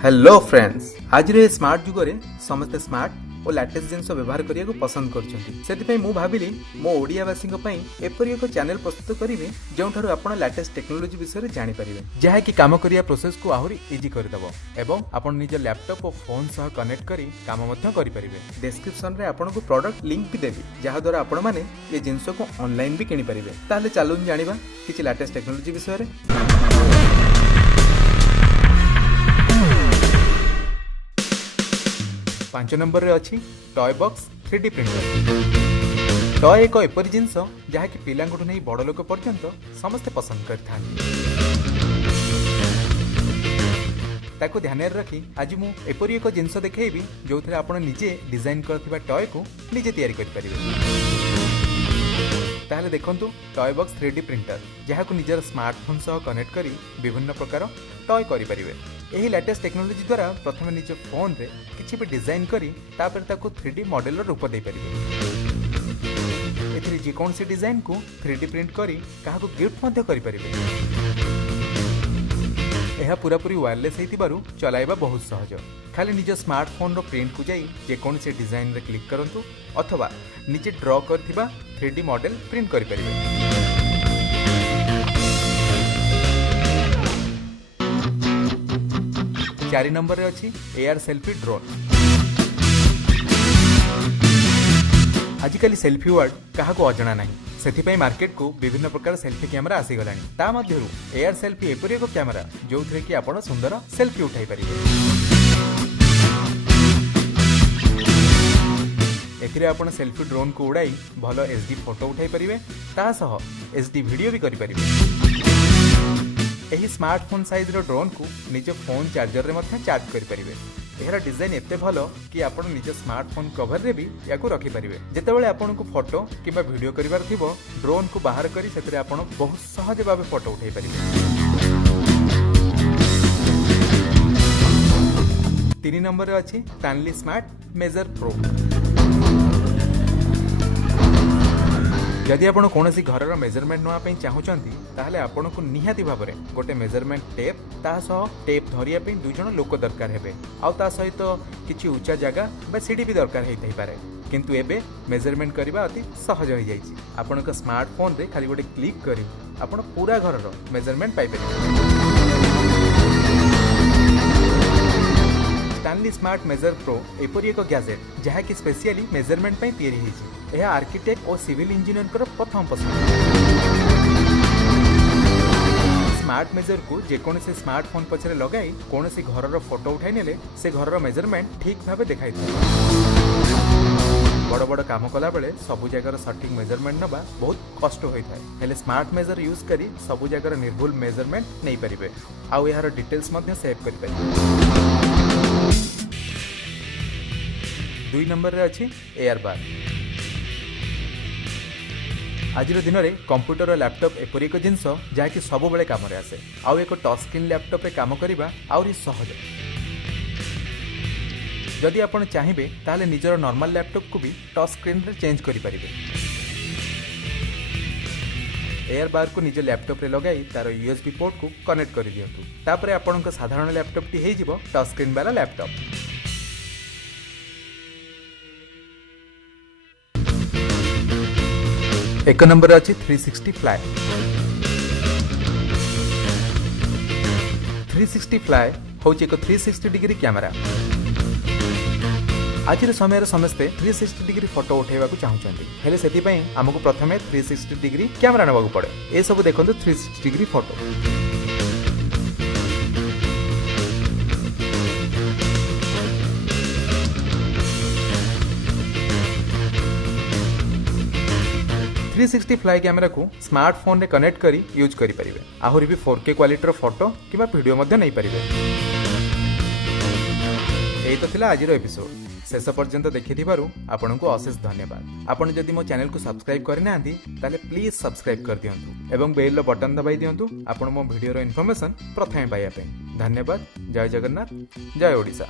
Hello friends, आज रे smart जुगरे समस्ते स्मार्ट और लेटेस्ट जिनस व्यवहार करने को पसंद कर मु भाविली मो ओडियावासी एपरी एक चैनल प्रस्तुत करी जो आप लेटेस्ट टेक्नोलोजी विषय जानीपारे जहाँ कि कम करिया प्रोसेस को आहरी इजी करदेव एवं आप निज लैपटॉप और फोन सह कनेक्ट करी काम करें। डिस्क्रिप्शन रे आपन को प्रोडक्ट लिंक भी देवी जहाँ द्वारा आपण मैंने ये जिनस को ऑनलाइन भी किनी पारे। ताहले चलून जानिबा किछि लेटेस्ट टेक्नोलोजी विषय रे। 5 नंबर रे अछि toy box 3D printer. Toy एक एपरी जिनस जहाँ कि पिलांगठु नहीं बड़ लोक पर्यंत समस्ते पसंद करथान। ताको ध्यान रखी आज मु एपरी एक जिनस देखैबी जो थे आपण निजे डिजाइन करथिबा टॉय को निजे तैयारी करि परिबे। ताहले देखंतु टॉय बॉक्स 3D प्रिंटर जहाँ को निजर स्मार्टफोन सह कनेक्ट करी विभिन्न प्रकार टॉय करि परिबे। एही लेटेस्ट टेक्नोलोजी द्वारा प्रथम निज फोन रे किछि भी डिजाइन करी तापर ताको 3D मॉडल रूप दे परिबे। एथिरे जे कोन से डिजाइन को 3D प्रिंट करी काहा को गिफ्ट मध्य करि परिबे। यह पूरापूरी वायरलेस हेतिबारु चलाइबा बहुत सहज। खाली निज स्मार्टफोन रो प्रिंट को जाई जे कोन से डिजाइन रे क्लिक करंतु अथवा निजे ड्रॉ करथिबा 3D मॉडल प्रिंट करि परिबे। 4 नंबर रे अछि एआर सेल्फी ड्रोन। आजिकली सेल्फी वर्ड कहा को अजना नहीं, सेथिपाई मार्केट को विभिन्न प्रकार सेल्फी कैमेरा आसी गलानी। ता मध्यरु एआर सेल्फी एपरि एक कैमेरा जोथरे कि आपण सुंदर सेल्फी उठाई परिबे। एथिरे आपण सेल्फी ड्रोन को उड़ाई भलो एचडी फोटो उठाई परिबे, ता सह एचडी वीडियो भी करि परिबे। एही स्मार्टफोन साइज रो ड्रोन को निज फोन चार्जर रे मध्य चार्ज करि परिबे। एहरा डिजाइन एते भलो कि आपण निज स्मार्टफोन कवर रे भी याको रखि परिबे। जेतेबेले आपण को फोटो किबा वीडियो करिवार थिबो ड्रोन को बाहर करी सेतरे आपण बहुत सहज भाबे फोटो उठाई परिबे। 3 नंबर रे अछि स्टैनली स्मार्ट मेजर प्रो। जदि आपण कोनोसी घरर मेजरमेंट नवा पई चाहुचंती ताहले आपण को निहाती भाबरे गोटे मेजरमेंट टेप ता सह टेप धरिया पई दुई जण लोक दरकार हेबे आ ता सहित किछि ऊंचा जगह बा सीढ़ी भी दरकार हेतै पारे। किंतु एबे मेजरमेंट करबा अति सहज हो जाईछि। आपण का स्मार्टफोन रे खाली गोटे क्लिक करी आपण पूरा घरर मेजरमेंट पाइ परिबे। स्टैनली स्मार्ट मेजर प्रो एपरी एक गैजेट जहाँ की स्पेशली मेजरमेंट पई तैयारी होईछि। यह आर्किटेक्ट और सिविल इंजीनियर प्रथम पसंद। स्मार्ट मेजर को जेकोन से स्मार्टफोन पछरे लगाई कौन से घरर फोटो उठाई नेले से घरर मेजरमेंट ठीक भावे देखाई दे। बड़ बड़ काम कला बेले सबु जगार सटीक मेजरमेंट नबा बहुत कष्ट होई थाए। हेले स्मार्ट मेजर यूज करी सबु जगार निर्भुल मेजरमेंट नै परिबे आ यार डिटेल्स मध्य सेव करि परिबे। 2 नंबर रे अछि एयर बार। आज दिन में कंप्यूटर और लैपटॉप एपरी एक जिनस जहाँ कि सब बेले काम आसे। आउ एक टच स्क्रीन लैपटॉप रे काम करबा आउरी सहज। जदि आपण चाहिए ताहले निजर नॉर्मल लैपटॉप को भी टच स्क्रीन रे चेंज करि परिबे। एयर बार को निज लैपटॉप रे लगाई तार यूएसबी पोर्ट को कनेक्ट कर दियंतु। तापरे आपण को साधारण लैपटॉप टी हे जिवो टच स्क्रीन वाला लैपटॉप। 1 नंबर अच्छी 360 फ्लाई। 360 फ्लाई हूँ एक 360 डिग्री कैमेरा। आज समय समस्ते 360 डिग्री फोटो उठेवा चाहूँगी हेले से आमको प्रथम 360 डिग्री कैमेरा नवा पड़े। ये सब देखो 360 degree photo. Three 360 fly camera को स्मार्टफोन रे कनेक्ट करी यूज करि परिबे। आहुरी भी 4K क्वालिटी फोटो किबा वीडियो मध्य नहीं परिबे। एई तो थिला आजिरो एपिसोड। शेष पर्यंत देखिथिबारु आपनकु अशेष धन्यवाद। आपण जदि मो चैनल को सब्सक्राइब करनाहांती ताले प्लीज सब्सक्राइब कर दियंतु एवं बेल रो बटन दबाई दियंतु आपण मो वीडियो रो इन्फॉर्मेशन प्रथमे पाइया पे। धन्यवाद। जय जगन्नाथ, जय ओडिशा।